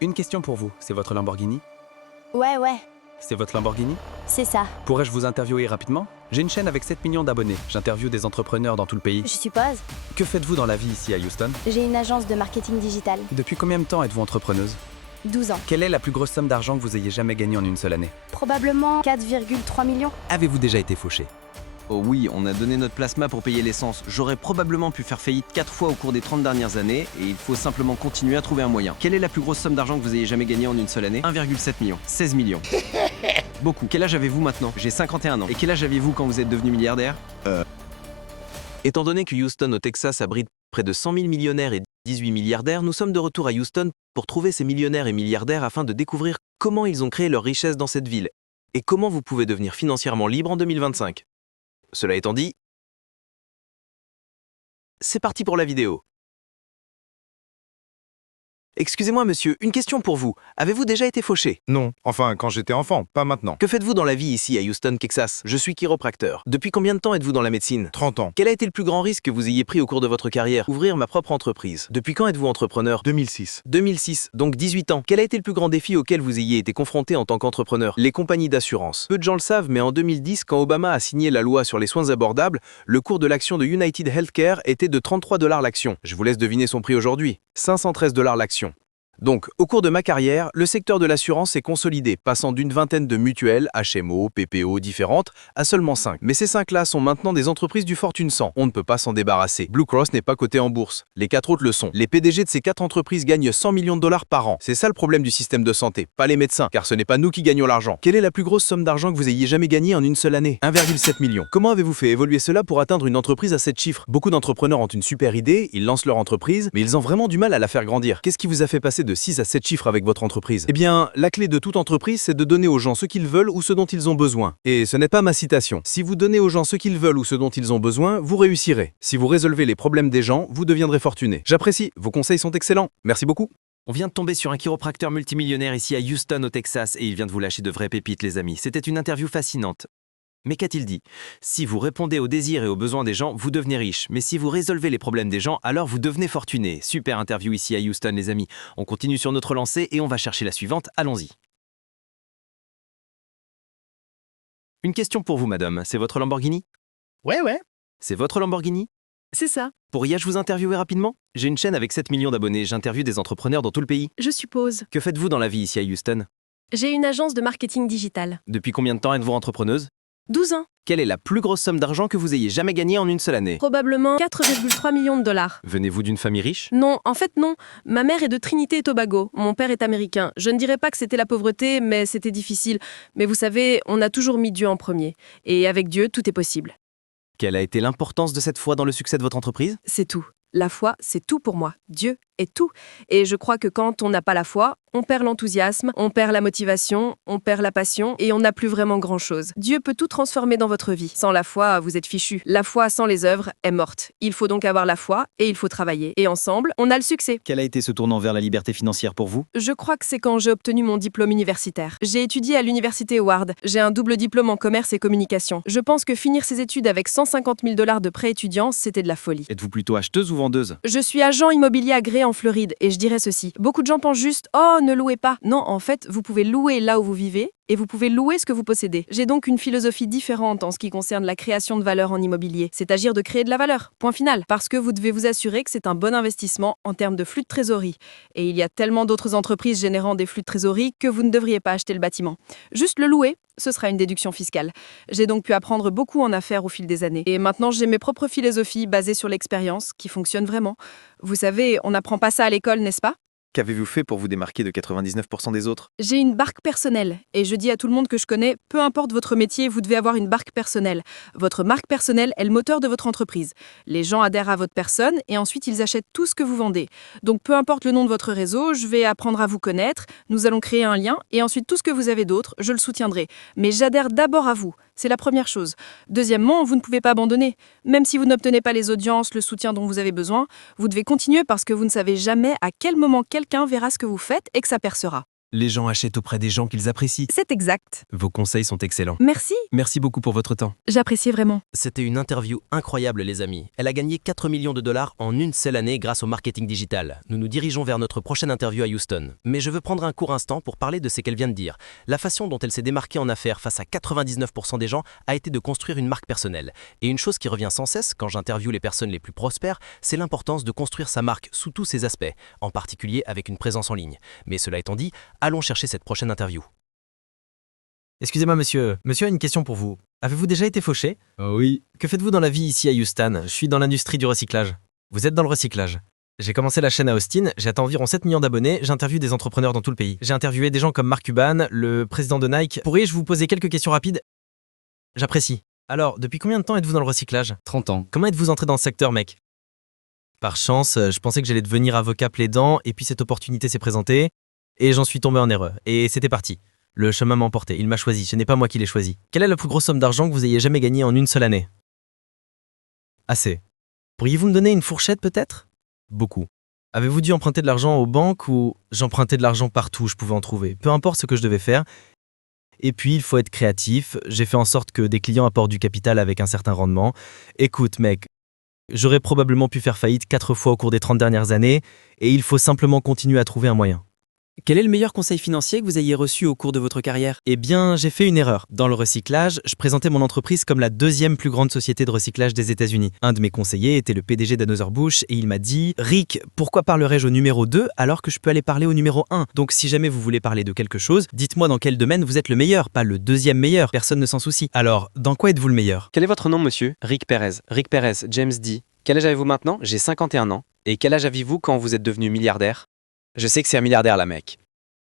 Une question pour vous, c'est votre Lamborghini? Ouais, C'est votre Lamborghini? c'est ça. Pourrais-je vous interviewer rapidement? J'ai une chaîne avec 7 millions d'abonnés. J'interviewe des entrepreneurs dans tout le pays. Je suppose. Que faites-vous dans la vie ici à Houston? J'ai une agence de marketing digital. Depuis combien de temps êtes-vous entrepreneuse? 12 ans. Quelle est la plus grosse somme d'argent que vous ayez jamais gagnée en une seule année? Probablement 4,3 millions. Avez-vous déjà été fauché? Oh oui, on a donné notre plasma pour payer l'essence. J'aurais probablement pu faire faillite 4 fois au cours des 30 dernières années et il faut simplement continuer à trouver un moyen. Quelle est la plus grosse somme d'argent que vous ayez jamais gagnée en une seule année? 1,7 million. 16 millions. Beaucoup. Quel âge avez-vous maintenant? J'ai 51 ans. Et quel âge aviez-vous quand vous êtes devenu milliardaire? Étant donné que Houston au Texas abrite près de 100 000 millionnaires et 18 milliardaires, nous sommes de retour à Houston pour trouver ces millionnaires et milliardaires afin de découvrir comment ils ont créé leur richesse dans cette ville et comment vous pouvez devenir financièrement libre en 2025. Cela étant dit, c'est parti pour la vidéo. Excusez-moi monsieur, une question pour vous. Avez-vous déjà été fauché? Non, enfin quand j'étais enfant, pas maintenant. Que faites-vous dans la vie ici à Houston, Texas? Je suis chiropracteur. Depuis combien de temps êtes-vous dans la médecine? 30 ans. Quel a été le plus grand risque que vous ayez pris au cours de votre carrière? Ouvrir ma propre entreprise. Depuis quand êtes-vous entrepreneur? 2006. 2006, donc 18 ans. Quel a été le plus grand défi auquel vous ayez été confronté en tant qu'entrepreneur? Les compagnies d'assurance. Peu de gens le savent, mais en 2010, quand Obama a signé la loi sur les soins abordables, le cours de l'action de United Healthcare était de 33 $ l'action. Je vous laisse deviner son prix aujourd'hui. 513 $ l'action. Donc, au cours de ma carrière, le secteur de l'assurance s'est consolidé, passant d'une vingtaine de mutuelles, HMO, PPO différentes, à seulement 5. Mais ces 5-là sont maintenant des entreprises du Fortune 100. On ne peut pas s'en débarrasser. Blue Cross n'est pas coté en bourse. Les 4 autres le sont. Les PDG de ces 4 entreprises gagnent 100 millions de dollars par an. C'est ça le problème du système de santé, pas les médecins, car ce n'est pas nous qui gagnons l'argent. Quelle est la plus grosse somme d'argent que vous ayez jamais gagnée en une seule année? 1,7 million. Comment avez-vous fait évoluer cela pour atteindre une entreprise à 7 chiffres? Beaucoup d'entrepreneurs ont une super idée, ils lancent leur entreprise, mais ils ont vraiment du mal à la faire grandir. Qu'est-ce qui vous a fait passer de 6 à 7 chiffres avec votre entreprise? Eh bien, la clé de toute entreprise, c'est de donner aux gens ce qu'ils veulent ou ce dont ils ont besoin. Et ce n'est pas ma citation. Si vous donnez aux gens ce qu'ils veulent ou ce dont ils ont besoin, vous réussirez. Si vous résolvez les problèmes des gens, vous deviendrez fortuné. J'apprécie, vos conseils sont excellents. Merci beaucoup. On vient de tomber sur un chiropracteur multimillionnaire ici à Houston au Texas et il vient de vous lâcher de vraies pépites les amis. C'était une interview fascinante. Mais qu'a-t-il dit? Si vous répondez aux désirs et aux besoins des gens, vous devenez riche. Mais si vous résolvez les problèmes des gens, alors vous devenez fortuné. Super interview ici à Houston les amis. On continue sur notre lancée et on va chercher la suivante. Allons-y. Une question pour vous madame. C'est votre Lamborghini? Ouais, C'est votre Lamborghini? c'est ça, Pourriez-je vous interviewer rapidement? J'ai une chaîne avec 7 millions d'abonnés. J'interviewe des entrepreneurs dans tout le pays. je suppose. Que faites-vous dans la vie ici à Houston? J'ai une agence de marketing digital. Depuis combien de temps êtes-vous entrepreneuse? 12 ans, Quelle est la plus grosse somme d'argent que vous ayez jamais gagnée en une seule année? probablement 4,3 millions de dollars. Venez-vous d'une famille riche? Non, en fait non. Ma mère est de Trinité et Tobago. Mon père est américain. Je ne dirais pas que c'était la pauvreté, mais c'était difficile. Mais vous savez, on a toujours mis Dieu en premier. Et avec Dieu, tout est possible. Quelle a été l'importance de cette foi dans le succès de votre entreprise? C'est tout. La foi, c'est tout pour moi. Dieu est tout. Et je crois que quand on n'a pas la foi, on perd l'enthousiasme, on perd la motivation, on perd la passion et on n'a plus vraiment grand-chose. Dieu peut tout transformer dans votre vie. Sans la foi, vous êtes fichu. La foi sans les œuvres est morte. Il faut donc avoir la foi et il faut travailler. Et ensemble, on a le succès. Quel a été ce tournant vers la liberté financière pour vous? Je crois que c'est quand j'ai obtenu mon diplôme universitaire. J'ai étudié à l'université Howard. J'ai un double diplôme en commerce et communication. Je pense que finir ses études avec 150 000 $ de prêt étudiant, c'était de la folie. Êtes-vous plutôt acheteuse ou vendeuse? Je suis agent immobilier agréé en Floride et je dirais ceci. Beaucoup de gens pensent juste « Oh, ne louez pas ». Non, en fait, vous pouvez louer là où vous vivez et vous pouvez louer ce que vous possédez. J'ai donc une philosophie différente en ce qui concerne la création de valeur en immobilier. C'est agir de créer de la valeur. Point final. Parce que vous devez vous assurer que c'est un bon investissement en termes de flux de trésorerie. Et il y a tellement d'autres entreprises générant des flux de trésorerie que vous ne devriez pas acheter le bâtiment. Juste le louer, ce sera une déduction fiscale. J'ai donc pu apprendre beaucoup en affaires au fil des années. Et maintenant, j'ai mes propres philosophies basées sur l'expérience qui fonctionnent vraiment. Vous savez, on n'apprend pas ça à l'école, n'est-ce pas? Qu'avez-vous fait pour vous démarquer de 99% des autres? J'ai une barque personnelle et je dis à tout le monde que je connais, peu importe votre métier, vous devez avoir une barque personnelle. Votre marque personnelle est le moteur de votre entreprise. Les gens adhèrent à votre personne et ensuite ils achètent tout ce que vous vendez. Donc peu importe le nom de votre réseau, je vais apprendre à vous connaître, nous allons créer un lien et ensuite tout ce que vous avez d'autre, je le soutiendrai. Mais j'adhère d'abord à vous. C'est la première chose. Deuxièmement, vous ne pouvez pas abandonner. Même si vous n'obtenez pas les audiences, le soutien dont vous avez besoin, vous devez continuer parce que vous ne savez jamais à quel moment quelqu'un verra ce que vous faites et que ça percera. Les gens achètent auprès des gens qu'ils apprécient. C'est exact. Vos conseils sont excellents. Merci, Merci beaucoup pour votre temps. j'appréciais vraiment. C'était une interview incroyable les amis. Elle a gagné 4 millions de dollars en une seule année grâce au marketing digital. Nous nous dirigeons vers notre prochaine interview à Houston. Mais je veux prendre un court instant pour parler de ce qu'elle vient de dire. La façon dont elle s'est démarquée en affaires face à 99% des gens a été de construire une marque personnelle. Et une chose qui revient sans cesse quand j'interviewe les personnes les plus prospères, c'est l'importance de construire sa marque sous tous ses aspects, en particulier avec une présence en ligne. Mais cela étant dit, allons chercher cette prochaine interview. Excusez-moi monsieur, monsieur a une question pour vous. Avez-vous déjà été fauché? Oui. Que faites-vous dans la vie ici à Houston? Je suis dans l'industrie du recyclage. Vous êtes dans le recyclage. J'ai commencé la chaîne à Austin, j'ai atteint environ 7 millions d'abonnés, j'interviewe des entrepreneurs dans tout le pays. J'ai interviewé des gens comme Mark Cuban, le président de Nike. Pourriez-je vous poser quelques questions rapides? J'apprécie. Alors, depuis combien de temps êtes-vous dans le recyclage? 30 ans. Comment êtes-vous entré dans ce secteur, mec? Par chance, je pensais que j'allais devenir avocat plaidant, et puis cette opportunité s'est présentée, et j'en suis tombé en erreur. Et c'était parti. Le chemin m'a emporté, il m'a choisi, ce n'est pas moi qui l'ai choisi. Quelle est la plus grosse somme d'argent que vous ayez jamais gagnée en une seule année? Assez. Pourriez-vous me donner une fourchette peut-être? Beaucoup. Avez-vous dû emprunter de l'argent aux banques ou j'empruntais de l'argent partout où je pouvais en trouver? Peu importe ce que je devais faire. Et puis, il faut être créatif. J'ai fait en sorte que des clients apportent du capital avec un certain rendement. Écoute, mec, j'aurais probablement pu faire faillite 4 fois au cours des 30 dernières années et il faut simplement continuer à trouver un moyen. Quel est le meilleur conseil financier que vous ayez reçu au cours de votre carrière? Eh bien, j'ai fait une erreur. Dans le recyclage, je présentais mon entreprise comme la 2e plus grande société de recyclage des États-Unis. Un de mes conseillers était le PDG d'Anheuser-Busch et il m'a dit « Rick, pourquoi parlerais-je au numéro 2 alors que je peux aller parler au numéro 1 ? Donc si jamais vous voulez parler de quelque chose, dites-moi dans quel domaine vous êtes le meilleur, pas le 2e meilleur, personne ne s'en soucie. Alors, dans quoi êtes-vous le meilleur ? Quel est votre nom, monsieur? Rick Perez. Rick Perez, James D. Quel âge avez-vous maintenant? J'ai 51 ans. Et quel âge aviez-vous quand vous êtes devenu milliardaire? Je sais que c'est un milliardaire là, mec.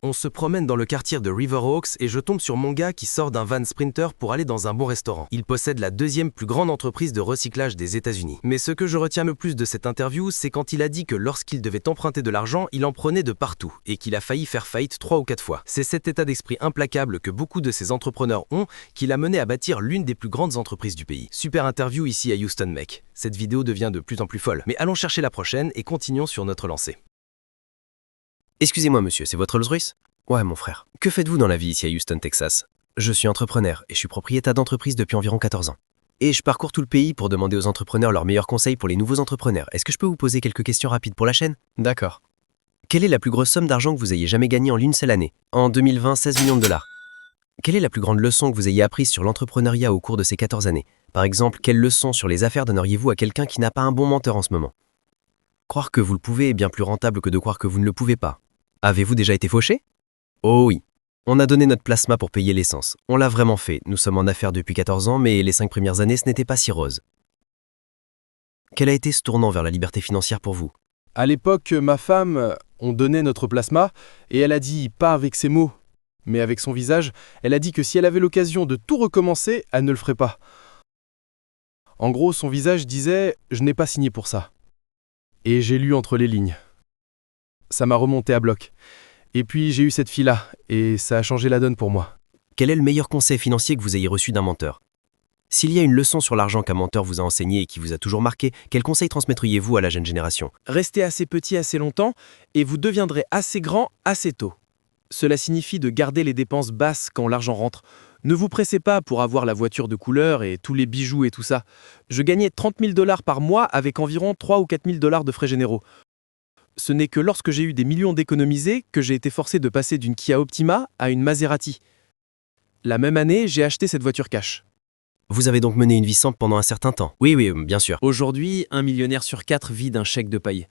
On se promène dans le quartier de Riverhawks et je tombe sur mon gars qui sort d'un van Sprinter pour aller dans un bon restaurant. Il possède la 2e plus grande entreprise de recyclage des États-Unis. Mais ce que je retiens le plus de cette interview, c'est quand il a dit que lorsqu'il devait emprunter de l'argent, il en prenait de partout et qu'il a failli faire faillite 3 ou 4 fois. C'est cet état d'esprit implacable que beaucoup de ces entrepreneurs ont qui l'a mené à bâtir l'une des plus grandes entreprises du pays. Super interview ici à Houston, mec. Cette vidéo devient de plus en plus folle. Mais allons chercher la prochaine et continuons sur notre lancée. Excusez-moi monsieur, c'est votre Rolls-Royce? Ouais mon frère. Que faites-vous dans la vie ici à Houston, Texas? Je suis entrepreneur et je suis propriétaire d'entreprise depuis environ 14 ans. Et je parcours tout le pays pour demander aux entrepreneurs leurs meilleurs conseils pour les nouveaux entrepreneurs. Est-ce que je peux vous poser quelques questions rapides pour la chaîne? D'accord. Quelle est la plus grosse somme d'argent que vous ayez jamais gagnée en une seule année? En 2020, 16 millions de dollars. Quelle est la plus grande leçon que vous ayez apprise sur l'entrepreneuriat au cours de ces 14 années? Par exemple, quelle leçon sur les affaires donneriez-vous à quelqu'un qui n'a pas un bon menteur en ce moment? Croire que vous le pouvez est bien plus rentable que de croire que vous ne le pouvez pas. Avez-vous déjà été fauché? Oh oui. On a donné notre plasma pour payer l'essence. On l'a vraiment fait. Nous sommes en affaires depuis 14 ans, mais les 5 premières années, ce n'était pas si rose. Quel a été ce tournant vers la liberté financière pour vous? À l'époque, ma femme, on donnait notre plasma, et elle a dit, pas avec ses mots, mais avec son visage, elle a dit que si elle avait l'occasion de tout recommencer, elle ne le ferait pas. En gros, son visage disait « Je n'ai pas signé pour ça ». Et j'ai lu entre les lignes. Ça m'a remonté à bloc. Et puis j'ai eu cette fille-là, et ça a changé la donne pour moi. Quel est le meilleur conseil financier que vous ayez reçu d'un menteur? S'il y a une leçon sur l'argent qu'un menteur vous a enseigné et qui vous a toujours marqué, quel conseil transmettriez-vous à la jeune génération? Restez assez petit assez longtemps et vous deviendrez assez grand assez tôt. Cela signifie de garder les dépenses basses quand l'argent rentre. Ne vous pressez pas pour avoir la voiture de couleur et tous les bijoux et tout ça. Je gagnais 30 000 $ par mois avec environ 3 ou 4 000 $ de frais généraux. Ce n'est que lorsque j'ai eu des millions d'économisés que j'ai été forcé de passer d'une Kia Optima à une Maserati. La même année, j'ai acheté cette voiture cash. Vous avez donc mené une vie simple pendant un certain temps? Oui, bien sûr. Aujourd'hui, 1 millionnaire sur 4 vit d'un chèque de paye.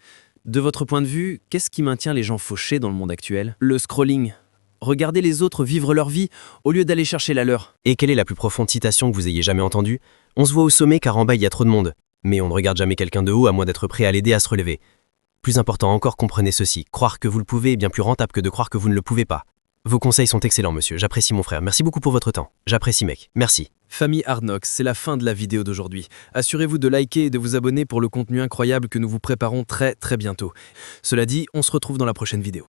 De votre point de vue, qu'est-ce qui maintient les gens fauchés dans le monde actuel? Le scrolling. Regardez les autres vivre leur vie au lieu d'aller chercher la leur. Et quelle est la plus profonde citation que vous ayez jamais entendue? On se voit au sommet car en bas il y a trop de monde. Mais on ne regarde jamais quelqu'un de haut à moins d'être prêt à l'aider à se relever. Plus important encore, comprenez ceci. Croire que vous le pouvez est bien plus rentable que de croire que vous ne le pouvez pas. Vos conseils sont excellents, monsieur. J'apprécie mon frère. Merci beaucoup pour votre temps. J'apprécie, mec. Merci. Famille Hardknocks, c'est la fin de la vidéo d'aujourd'hui. Assurez-vous de liker et de vous abonner pour le contenu incroyable que nous vous préparons très bientôt. Cela dit, on se retrouve dans la prochaine vidéo.